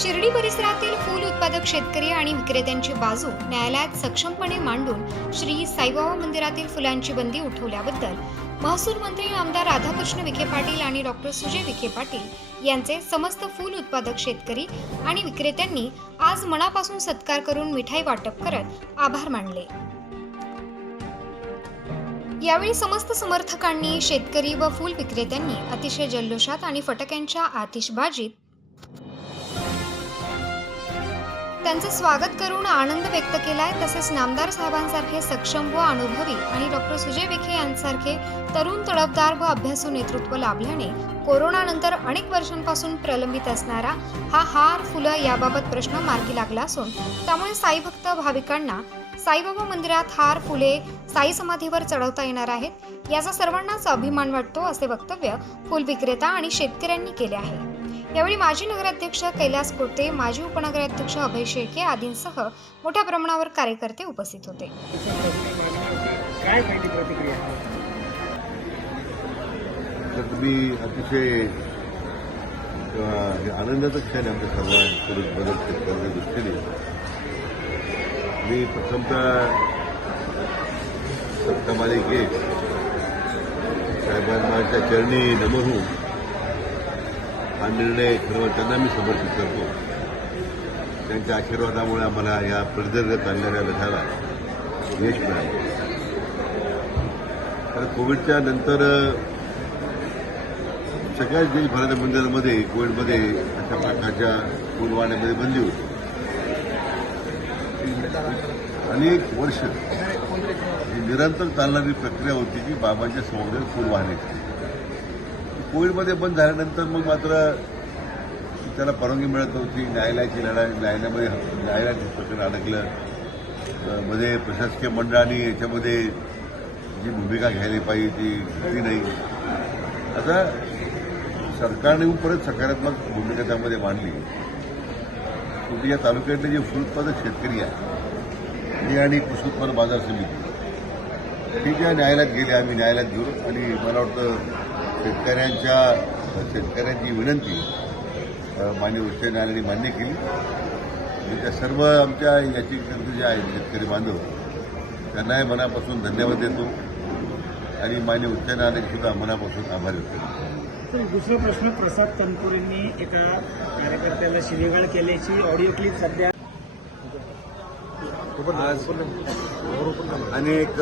शिर्डी परिसरातील फूल उत्पादक शेतकरी आणि विक्रेत्यांची बाजू न्यायालयात सक्षमपणे मांडून श्री साईबाबा मंदिरातील फुलांची बंदी उठवल्याबद्दल महसूल मंत्री आमदार राधाकृष्ण विखे पाटील आणि डॉक्टर सुजय विखे पाटील यांचे समस्त फूल उत्पादक शेतकरी आणि विक्रेत्यांनी आज मनापासून सत्कार करून मिठाई वाटप करत आभार मानले. यावेळी समस्त समर्थकांनी शेतकरी व फूल विक्रेत्यांनी अतिशय जल्लोषात आणि फटाक्यांच्या आतिषबाजीत त्यांचे स्वागत करून आनंद व्यक्त केलाय तसेच नामदार साहेबांसारखे सक्षम व अनुभवी आणि डॉक्टर सुजय विखे यांसारखे तरुण तडफदार व अभ्यासू नेतृत्व लाभल्याने कोरोनानंतर अनेक वर्षांपासून प्रलंबित असणारा हा हार फुलं याबाबत प्रश्न मार्गी लागला असून त्यामुळे साईभक्त भाविकांना साईबाबा मंदिरात हार फुले साई समाधीवर चढवता येणार आहेत याचा सर्वांनाच अभिमान वाटतो असे वक्तव्य फुल विक्रेता आणि शेतकऱ्यांनी केले आहे. यावेळी माजी नगराध्यक्ष कैलास कोटे माजी उपनगराध्यक्ष अभय शेळके आदींसह मोठ्या प्रमाणावर कार्यकर्ते उपस्थित होते. अतिशय हे आनंदाचं क्षण आहे आमच्या सर्वांकडून मदत दृष्टीने. मी प्रथमतः सप्तमालिकेत साहेबांच्या चरणी नमहू हा निर्णय खरं त्यांना मी समर्पित करतो. त्यांच्या आशीर्वादामुळे आम्हाला या प्रदीर्घ चालणाऱ्या लढ्याला यश मिळालं. तर कोविडच्या नंतर सगळ्याच देशभराच्या मंदिरांमध्ये कोविडमध्ये अशा प्रकारच्या फुलवाण्यामध्ये बंदी होती. अनेक वर्ष ही निरंतर चालणारी प्रक्रिया होती की बाबांच्या समोर फुल वाहण्याची कोविडमध्ये बंद झाल्यानंतर मग मात्र त्याला परवानगी मिळत नव्हती. न्यायालयाची लढाई न्यायालयामध्ये न्यायालयात प्रकरण अडकलं. मध्ये प्रशासकीय मंडळाने याच्यामध्ये जी भूमिका घ्यायला पाहिजे ती घेतली नाही. आता सरकारने परत सकारात्मक भूमिका त्यामध्ये मांडली. शेवटी या तालुक्यातले जे फूल उत्पादक शेतकरी आहे आणि कृषी उत्पन्न बाजार समिती हे ज्या न्यायालयात गेले आम्ही न्यायालयात घेऊ आणि मला वाटतं शेतकऱ्यांच्या शेतकऱ्यांची विनंती मान्य उच्च न्यायालयाने मान्य केली. आणि त्या सर्व आमच्या याचिकेकर्ते जे आहेत शेतकरी बांधव त्यांनाही मनापासून धन्यवाद देतो. आणि मान्य उच्च न्यायालयाचे सुद्धा मनापासून आभार व्यक्त करतो. तर दुसरा प्रश्न प्रसाद तनपुरेंनी एका कार्यकर्त्याला शिलेगाळ केल्याची ऑडिओ क्लिप सध्या आज अनेक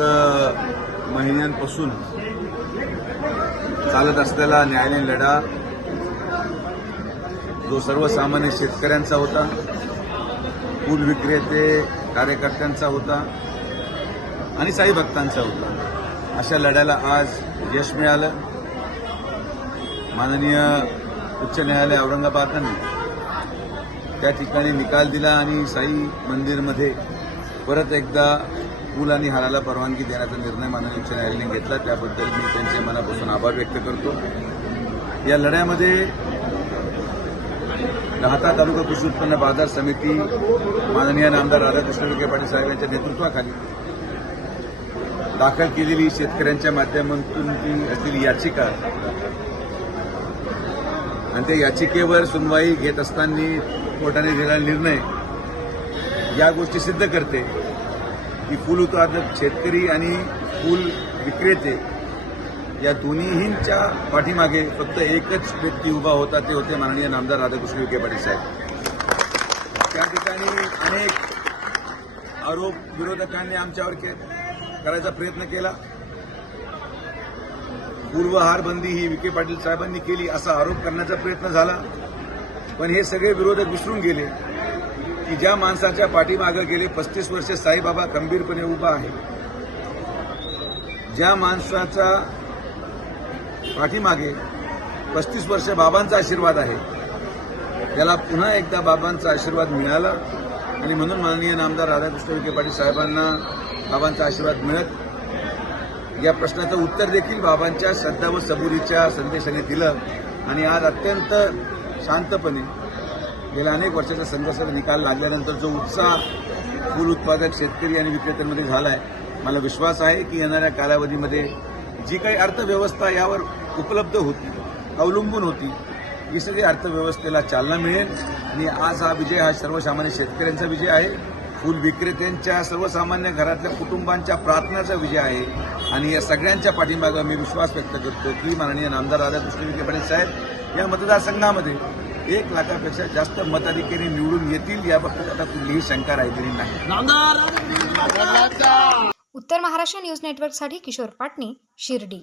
महिन्यांपासून चालत असलेला न्यायालयीन लढा जो सर्वसामान्य शेतकऱ्यांचा होता फूल विक्रेते कार्यकर्त्यांचा होता आणि साई भक्तांचा होता. अशा लढ्याला आज यश मिळालं. माननीय उच्च न्यायालय औरंगाबादने त्या ठिकाणी निकाल दिला आणि साई मंदिरमध्ये परत एकदा पूल आणि हाराला परवानगी देण्याचा निर्णय माननीय उच्च न्यायालयाने घेतला. त्याबद्दल मी त्यांचे मनापासून आभार व्यक्त करतो. या लढ्यामध्ये राहता तालुका कृषी उत्पन्न बाजार समिती माननीय नामदार राधाकृष्ण विखे पाटील साहेब यांच्या नेतृत्वाखाली दाखल केलेली शेतकऱ्यांच्या माध्यमातून ती असलेली याचिका आणि त्या याचिकेवर सुनवाई घेत असताना कोर्टाने दिलेला निर्णय या गोष्टी सिद्ध करते. की फूल उत्पादक शेतकरी आणि फूल विक्रेते या दोन्हींच्या पाठीमागे फक्त एकच व्यक्ती उभा होता ते होते माननीय नामदार राधाकृष्ण विखे पाटील साहेब. त्या ठिकाणी अनेक आरोप विरोधकांनी आमच्यावर के- करायचा प्रयत्न केला. पूर्वहार बंदी ही विखे पाटील साहेबांनी केली असा आरोप करण्याचा प्रयत्न झाला. पण हे सगळे विरोधक विसरून गेले. की ज्या माणसाच्या पाठीमागं गेले पस्तीस वर्षे साईबाबा खंबीरपणे उभा आहे. ज्या माणसाचा पाठीमागे पस्तीस वर्ष बाबांचा आशीर्वाद आहे त्याला पुन्हा एकदा बाबांचा आशीर्वाद मिळाला आणि म्हणून माननीय नामदार राधाकृष्ण विखे पाटील साहेबांना बाबांचा आशीर्वाद मिळत या प्रश्नाचं उत्तर देखील बाबांच्या श्रद्धा व सबुरीच्या संदेशाने दिलं आणि आज अत्यंत शांतपणे गेल्या अनेक वर्षाच्या संघर्षाचा निकाल लागल्यानंतर जो उत्साह फूल उत्पादक शेतकरी आणि विक्रेत्यांमध्ये झाला आहे मला विश्वास आहे की येणाऱ्या कालावधीमध्ये जी काही अर्थव्यवस्था यावर उपलब्ध होती अवलंबून होती ही सगळी अर्थव्यवस्थेला चालना मिळेल. आणि आज हा विजय हा सर्वसामान्य शेतकऱ्यांचा विजय आहे. फूल विक्रेत्यांच्या सर्वसामान्य घरातल्या कुटुंबांच्या प्रार्थनाचा विजय आहे. आणि या सगळ्यांच्या पाठीमागं मी विश्वास व्यक्त करतो की माननीय नामदार राधाकृष्ण विखे पाटील साहेब या मतदारसंघामध्ये एक लाखापेक्षा जास्त मताधिकारी निवडून येतील याबाबत आता कुठलीही शंका राहिलेली नाही. उत्तर महाराष्ट्र न्यूज नेटवर्कसाठी किशोर पाटणी शिर्डी.